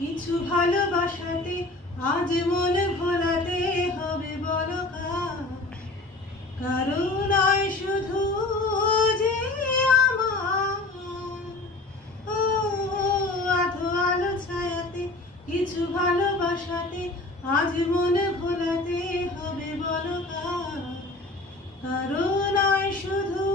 কিছু ভালোবাসাতে আজ মন ভোলাতে হবে বলো কারো নয় শুধু যে আমার ও আধো আলো ছায়াতে কিছু ভালোবাসাতে আজ মন ভোলাতে হবে বলো কারো নয় শুধু